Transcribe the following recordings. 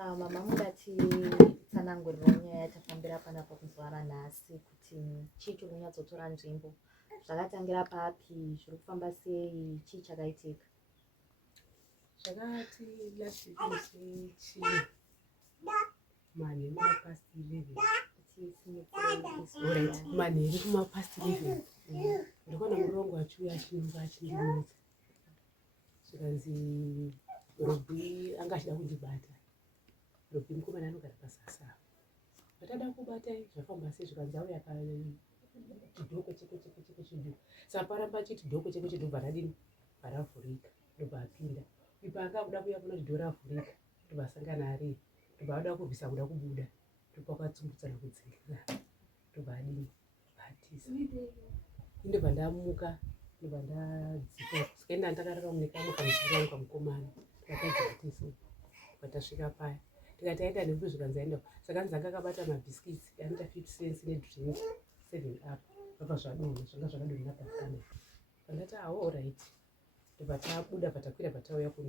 Mama mudati tsanangurira nyaya yatafambira panapa kuzuva ranhasi kuti chii chiri kunyatsotora nzvimbo, zvakatangira papi, zviri kufamba sei, chii chakaitika? Zvakati last week chii manheru kumapast 11 manheru kumapast 11 ndikaona murongo achiuya achinonga achindinetsa zvikanzi Robhi anga achida kundibata. Robhi mukomana anogara pasasa vatada kubata zvafamba sei zvikanzi auya chidhoko cheko saka paramba chiti dhoko cheko chidobva radini paravhurika ndobva apinda ipa akabuda kuya kuna kuti dhora vhurika ndobva asangana ari ndobva ada kurwisa kuda kubuda ndobva akatsungutsana kudzingirana ndobva adini bhatisa ndobva ndamuka ndobva ndadzika sikaenda ndakarara munekamwe kamusoro kamukomana takadzibhatisa patasvika paya tikati aenda neku zvikanzi aenda saka nzanga akabata mabhiskitsi anoita 50 cents nedrink 7 up bva zvadonha zvanga zvakadonha pafana pandati alright ndobva tabuda patakwira patauya kuno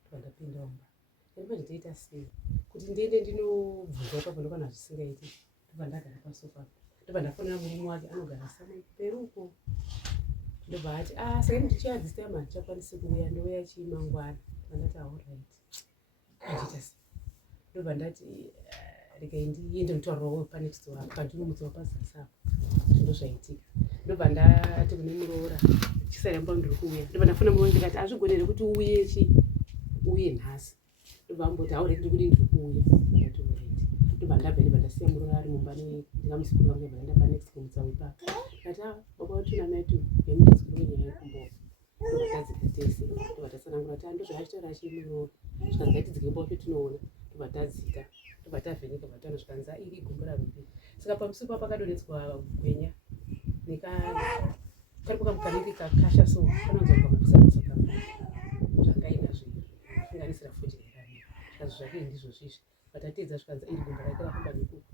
ndobva ndapinda mumba ndopanje toita sei kuti ndiende ndinobvunza papo ndokana zvisingaiti ndobva ndagara pasofa ndobva ndafonera murume wake anogara samai peruko ndobva ati saka ndichiya this time handikwanisi kuuya ndouya chii mangwana ndandati alright andita sei ndobva ndati regai ndiende mutaurirawo panext door pandinomutswa pazasi zvinhu zvaitika ndobva ndati kune muroora chisaramba ndiri kuuya ndobva ndafona muroora ndikati azvigonere kuti uye nhasi ndobva amboti haureki ndikudi ndiri kuuya ndati alright ndobva ndabva ndasiya muroora ari mumba ndingamusikuru vangu ndobva ndaenda panext kumutsawi ipapo ndati baba watuna maitu yemudzisikuru nyaya yekumboka ndobva tadzika tese ndobva tasanangura kuti ndozvaachitaura achimuroora zvikanzi ngatidzike mba petinoona ndobva tadzika ndobva tavheneka vatano zvikanzi iri igumbo raRobhi saka pamusiku pa pakadonetswa gwenya karipo kamukaniki kakasha so kanonzi kamapisa zvangainazvo zvinganisira futi zvikanzi zvake ndizvo zvizvi vatatedza zvikanzi iri gumbo rake rafamba nekuku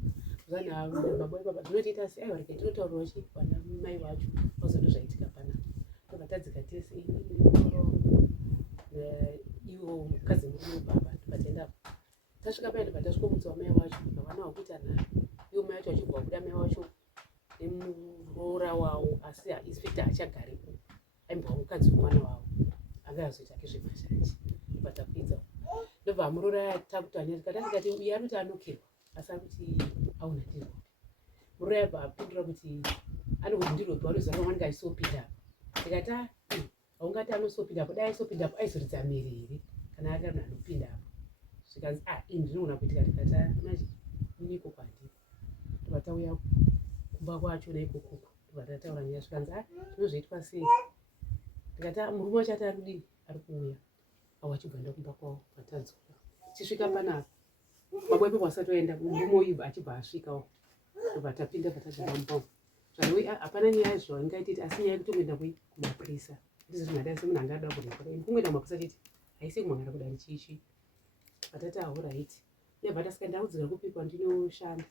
zana baba ibaba zvinotoita sei aiwa regai ndinotaurawo chi vana mai vacho vazondo zvaitika panapa ndobva tadzika tese iwo mukadzi murume baba ndobva taenda tasvika paenda patasvikomutsa mai wacho vana wakuita naye iwo mai wacho achibva kuda mai wacho nemuroora wawo asi inspector achagaripo aimbva mukadzi womwana wawo anga azoita zvezvemazhanji ndobva takwidza ndobva muroora takutanya tikati uyu anoti anokerwa asi akuti auna ndirwo muroora yabva apindura kuti anokuti ndirwopi wanoziva kamwani kaisopinda tikati haungati anosopindapo dai aisopindapo aizoridza miri here kana akana anopindapo zvikanzi ndinoona kuitika tikati maji iniko kwandiri ndobva tauya kumba kwacho naikokoko ndobva tataura nyaya zvikanzi zvinozvoitwa sei tikati murume wacho ati arikudini ari kuuya awachibva enda kumba kwavo vatadzoka tichisvika panapa baba ipapo asati waenda murume uyu achibva asvikawo ndobva tapinda patagara mumba zvaiwe hapana nyaya zvaingaititi asi nyaya yekutongoenda kumapurisa ndizvo zvinhadai semunhu anga ada kureka kungoenda kumapurisa chiti haisi kumhangana kuda ndichichi vatati alright ndobva tasika ndaudzira kupikwa ndinoshanda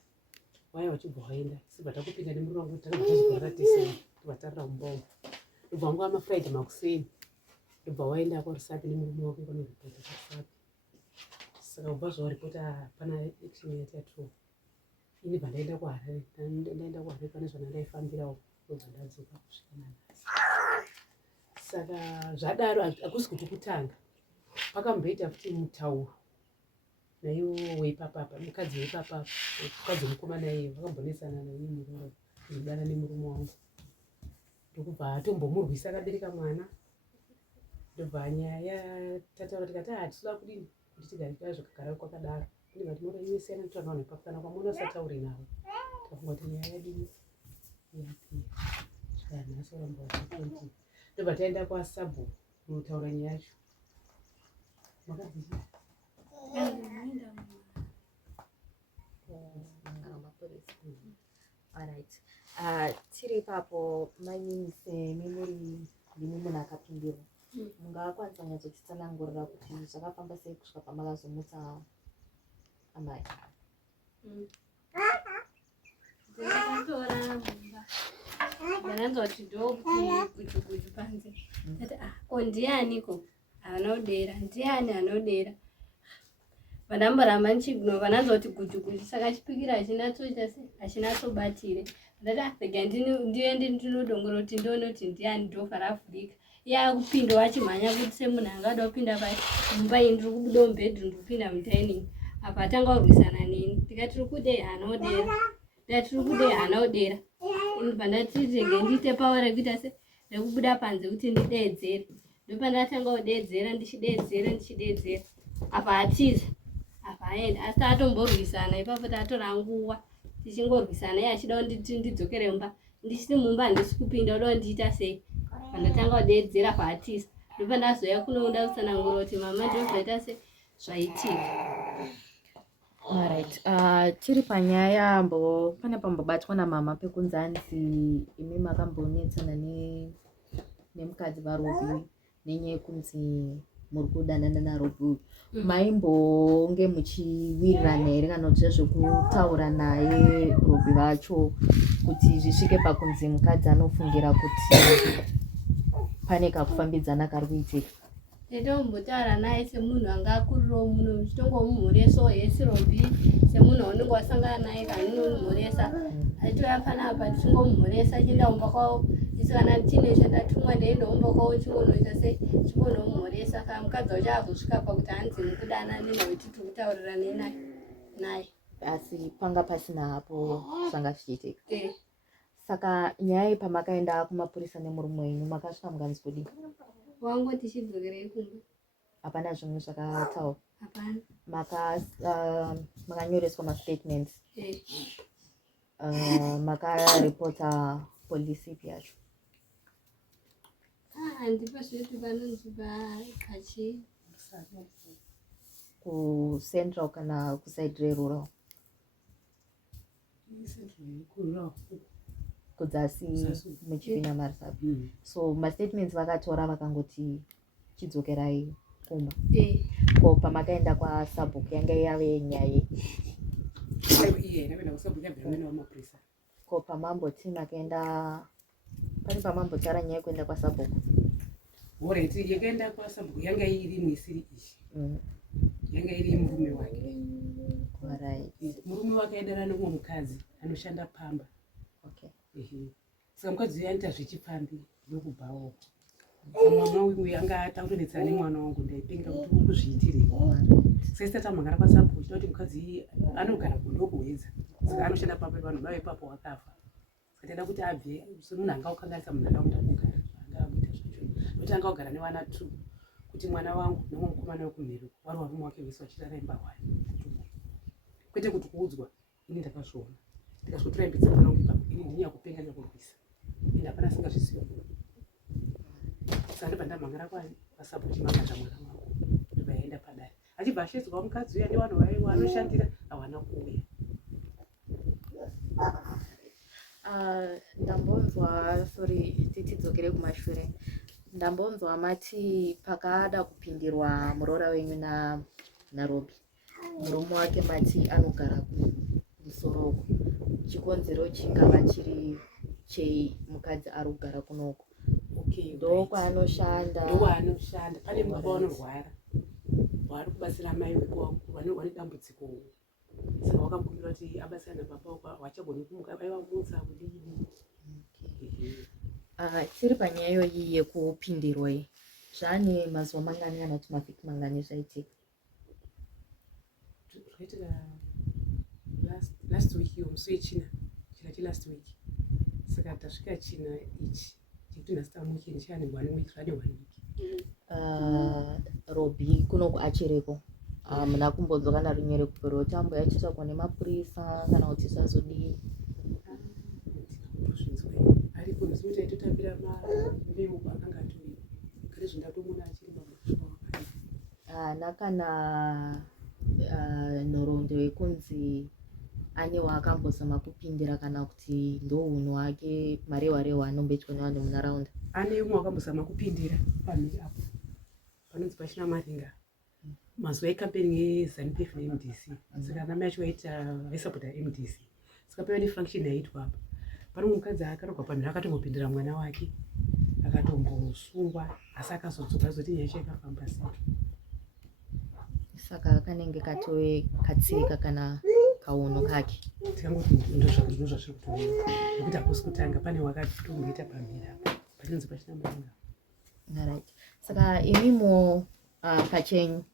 waya wachibva waenda sibva takupinda nemuroora wangu takabva tazogara tese ndobva tarira mumba umu ndobva wangu amafriday makuseni ndobva waenda kwarusapi nemurume wako kwanoripota kwarusapi saka ubva zvawaripota pana action yati yatova ini bva ndaenda kuharare ndaenda kuharare pane zvandaifambirawo ndobva ndadzoka kusvika nanhasi saka zvadaro hakusi kuti kutanga pakamboita futi mutauro naiwo weipapapa mukadzi weipapapa mukadzi mukomana iye vakambonesana naye muroora kuzodana nemurume wangu ndokubva atombomurwisa akabereka mwana ndobva nyaya tataura tikati hatitoda kudini kuti tigara zvakagara kwakadaro ndibva tinoda iwe siyana nekutora vanhu ipapukana kwamona usataure navo tikafunga kuti nyaya yadini yapira zvikanhasi varamba vachikonti ndobva taenda kwasabhu kunotaura nyaya yacho makadzii alright tiri ipapo maininise memuri ndimi munhu akapindirwa mungakwanisa kunyatsotitsanangurira kuti zvakafamba sei kusvika pamakazomutsa amai ndakatora mumba ndananzwa kuti ndokuti guju panze ati ko ndianiko anodera ndiani anodera vandamboramba ndichignova ndanzwa kuti guchu saka chipikira hachinatsoita se hachinatsobatire ndati rega ndiende ndinodongora kuti ndione kuti ndiani dhofa ravhurika iye akupinda wachimhanya kuti semunhu angada kupinda mumba iyi ndiri kubuda mubhedhu ndiri kupinda mudining apa atanga kurwisana neni ndikati tiri kudei hana udera pandati rege ndiite pawa rekuita se rekubuda panze kuti ndideedzere ndopandatanga kudeedzera ndichideedzera apa atiza apa aenda asi tatomborwisana ipapo tatora nguva tichingorwisana iye achida kuti ndidzokere mumba ndichiti mumba handisi kupinda uda kundiita sei pandatanga kudeedzera paatiza ndopandazoya kunounda kutsanangura kuti mama ndozvaita se zvaitika. Alright, tiri panyaya pane pambobatwa namama pekunzi anzi imi makambonetsana nemukadzi vaRobbie nenyaya yekunzi muri kudanana naRobbie maimbonge muchiwirirana here kana kuti zvezvekutaura naye Robbie vacho kuti zvisvike pakunzi mukadzi anofungira kuti pane kakufambidzana kari kuitika? Nditombotaura naye semunhu anga akurirawo muno ndichitongomumhoresa yesi Robbie semunhu waunenge wasangana naye kana unomumhoresa aitoya panapa ndichingomumhoresa achienda kumba kwavo isi kana tiine chandatumwa ndeienda kumba kwavo chingonoita sei chingonomumhoresa saka mukadzi wacho azosvika pakuti hanzi mukudana nekuti tiri kutauriranei naye asi panga pasina hapo zvanga zvichiitika. Saka nyaya pamakaenda kumapurisa nemurume wenyu makasvika mukanzi kudii? wangu tichidzokerei kumba hapana zvimwe zvakataurwa? Hapana. Makanyoreswa mastatements? Makaripota polisi ipi yacho? Handipa zvetu vanonzi vakachi kucentral kana kuside rural? Kudzasi muchipinda Marisabi. So mastatements vakatora vakangoti chidzokerai kumba. Ko pamakaenda kwaSabhuku yanga yave nyaya ko pamamboti makaenda pane pamambotara nyaya yekuenda kwaSabhuku? Alright, yakaenda kwaSabhuku yanga iri mwisiri ishi yanga iri murume wake. Alright. Murume wake aidana nomumwe mukadzi anoshanda pamba. Okay. Saka mukadzi uyu anoita zvichifambi ndokubvawo mwana uyu anga atakutonetsana nemwana wangu ndaipenga kuti uri kuzviitirei. Saka tamhangara kwaSabhuku chida kuti mukadzi anogara kundokuwedza saka anoshanda pamba vanhu vave ipapo wakafa saka taida kuti abve semunhu anga ukanganisa munharaunda kugara anga akuita zvacho nokuti anga kugara nevana 2 kuti mwana wangu nomumwe mukomana wekumhiri wari warume wake wese vachirara imba hwari kwete kuti kuudzwa ini ndakazviona ndikasvotora imbi dzemwana wangu ipapo ini ndinya kupenga nekurwisa ini hapana singazviziva saka ndopandamhangara kwaSabhuku chimangata mwana wangu ndopaenda padare achibva ashedzwa mukadzi uya nevanhu vanoshandira hawana kuuya. Ndambonzwa, sorry tidzokere kumashure, ndambonzwa mati pakada kupindirwa muroora wenyu naRobbie murume wake mati anogara kumusoro chikonzero chingava chiri chei mukadzi ari kugara kunoko? Ndokwaanoshanda pane baba vanorwara vari kubatsira mai vane dambudziko saka vakamukumbira kuti abatsirana baba vachagoni kumuka aivamutsa kudii. Tiri panyaya iyoyi yekupindirwa iyi zvane mazuva mangani kana kuti mavhiki mangani zvaitika? Zvaitika last week iyo musi wechina last week saka tasvika china ichi chekuti nhasi tamuki ndichane 1 week zvane 1 week. Robbie kunoko achireko muna kumbonzwa kana runyere kupero tambo yachitsvagwa nemapurisa kana kuti zvazodii? Ariko nzvimbo taitotambira mbeu akanga atori kare zvindatomona achiri haana kana nhoroondo yekunzi ane waakambozama kupindira kana kuti ndo unhu hwake marehwarehwa anombetwa nevanhu munharaunda? Ane umwe wakambozama kupindira pamhiri apo panonzi pachina Maringa mazuva ekampeni yeZANU-PF neMDC saka ana mai acho vaita vaisapota MDC saka paiva nefunction yaitwa apa pane mukadzi akarogwa panhu akatombopindira mwana wake akatombosungwa asi akazodzoka zoti nyaya yacho yakafamba sei. saka kanenge katove katsika kana kauno kake. Tikangoti ndozvazviri kutoona nekuti hakusi kutanga pane wakatomboita pamhira panonzi pachina muranga. Alright. Saka imimo pachenyu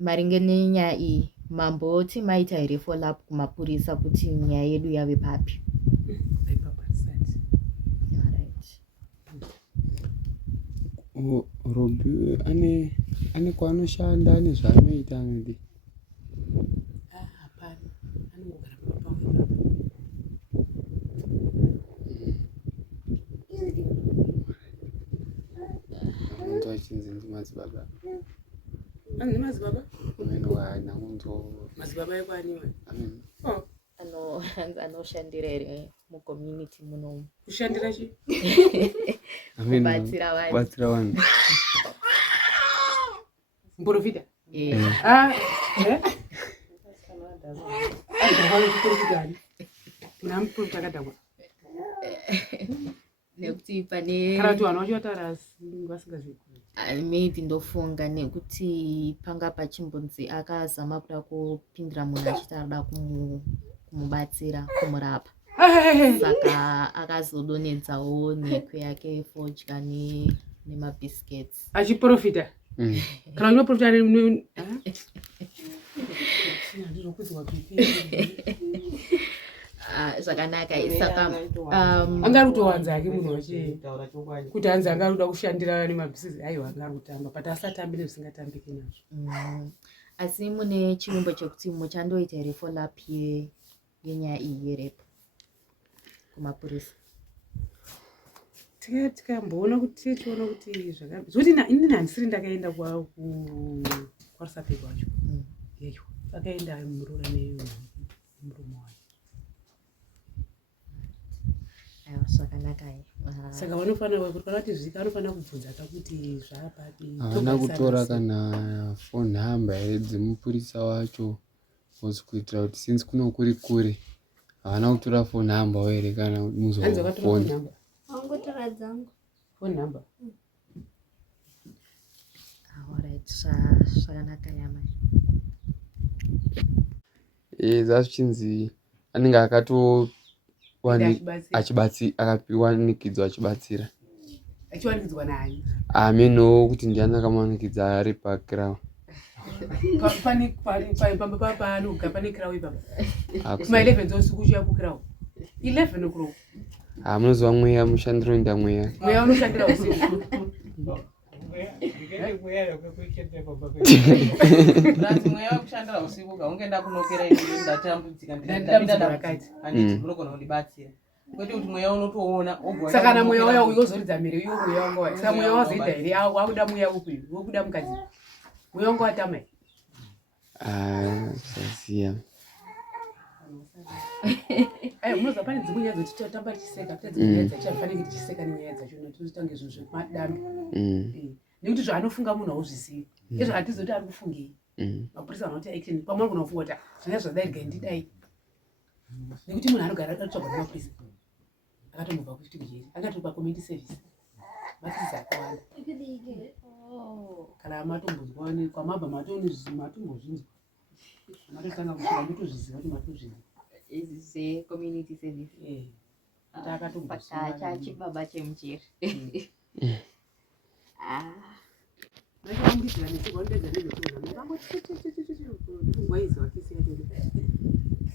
maringe nenyaya iyi mamboti maita here follow up kumapurisa kuti nyaya yedu yave papi? Aipaparisati. Alright. Robi ane kwaanoshanda ane zvaanoita anodi? Hapana, anongogara papawe. Anonzi achinzi ndimadzibaba. Ani madzibaba? Amene wanangonzo Madzibaba ekwaniwa. Anoshandira here mucommunity munomu? Kushandira chi? Kubatsira vanhu. Kubatsira vanhu. Mprofita? Muna muprofita akadhakwa. Nekuti pane Kana kuti vanhu vachivataura vasingazivi. maybe ndofunga nekuti panga pachimbonzi akazama kuda kupindira munhu achiti arida kumubatsira kumurapa, saka akazodonedzawo nhekwe yake yefodya nemabhisiketsi Achiprofita? Kana unoprofita zvakanaka. Saka angari kutowanza yake munhu wachi kuti hanzi angari kuda kushandira nemabhisiketsi. Aiwa, angari kutamba but asatambi nezvisingatambiki nazvo. Asi mune chirumbo chekuti muchandoita here follow up yenyaya iyi yerepo kumapurisa? Tikamboona kuti tiona kuti zvakadii zoti inini handisiri ndakaenda kwarusape kwacho yecho akaenda murora nemurume wacho. Zvakanaka. Saka vanofanira kuti kana kuti zvika anofanira kubvunza kakuti zvaapapi. Haana kutora kana phone number here dzemupurisa wacho kuitira kuti since kuno kuri kure haana kutora phone number here kana muzofona. Wangotora dzangu. Phone number. Alright, zvakanaka yamai. Zvazvichinzi anenge akapiwanikidzwa achibatsira. Achiwanikidzwa naani? Ameno kuti ndiani akamanikidzwa ari pakirao. Pamba paanoga pane kirao ipapa. Kuma 11 dzousiku uchiuya kukirao. 11 o'clock. Munozwa mweya mushandiro enda mweya. Mweya unoshandira usiku. Mweya kushandira usiku kaungeenda kunokera ini ndatambudzika ndapinda ndakati handiti munogona kundibatsira. Kwete kuti mweya unotoona ogona. Saka na mweya wako uyozoridza miri uyo mweya wangu. Saka mweya wazoita here wakuda mweya upi? Wokuda mukadzi. Mweya wangu watama. Saziya. Munozwa pane dzimwe nyaya dzoti totamba tichiseka kuti dzimwe nyaya dzachafanira kuti tichiseka nenyaya dzacho tozitange izvo zvemadambi. Nekuti zvaanofunga munhu hauzvizivi. Izvo hatizoti ari kufungei. Mapurisa vanoti action pamwe kuna kufunga kuti zvine zvadai ndidai. Nekuti munhu anogara akatsvagwa nemapurisa. Akatombobva ku chitigi akati pa community service. Mapurisa akawanda. Kana matombozwa ne kwamabva matombozvinzwa. Matotanga kusvika mutozviziva kuti matozviziva. Izvi community service. Takatombosvika chachibaba chemucheri. Ndakambizira nesigondedza nezvekuona ndakangoti ngwaizo akisi yacho.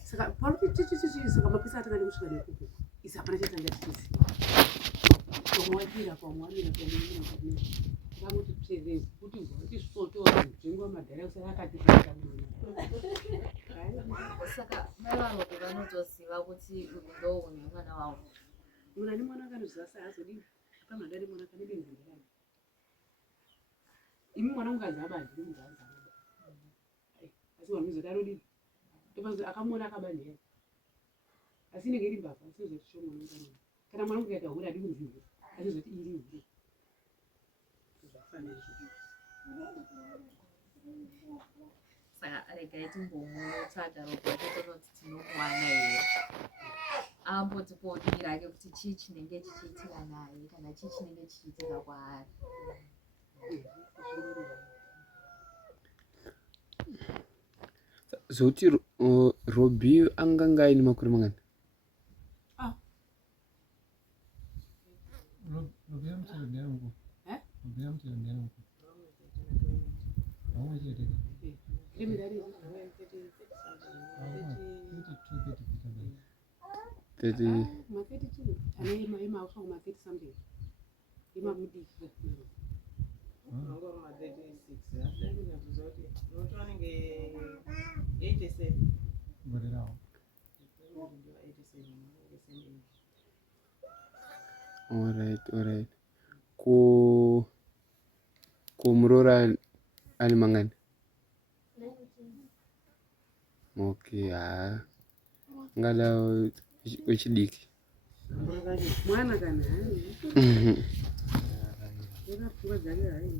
Saka paroti saka mapurisa atanga kusvika nekuku. Isa hapana chatanga tichisi. Tomwatira pamwamira pamwamira. Ndakangoti pcheze kuti ngoti soto njengo madhara saka akati kuita mwana. Saka mavavo vanotoziva kuti ndo une mwana wavo. Mwana ni mwana kanoziva sai azodini. Kama ndari mwana kanebe ngundira. Imi mwana ungazi abadzi mungazi. Asi wanozodaro dini. Tobazi akamona akabadzi. Asi negeri baba sizwe chomwe ngani. Kana mwana ungaita hura dini zvinhu. Asi zoti iri iri. Zvafana izvo. Saka regai timbomutsvaga ropa totonoti tinokuwana here. Ambotipodira ke kuti chii chinenge chichiitika naye kana chii chinenge chichiitika kwaari. zoti Robbie anganga aine makore mangani? Alright. Ko murora ani mangani? Okay, ngala wechidiki. Mwana kana. Ina pfuwa dzake hai.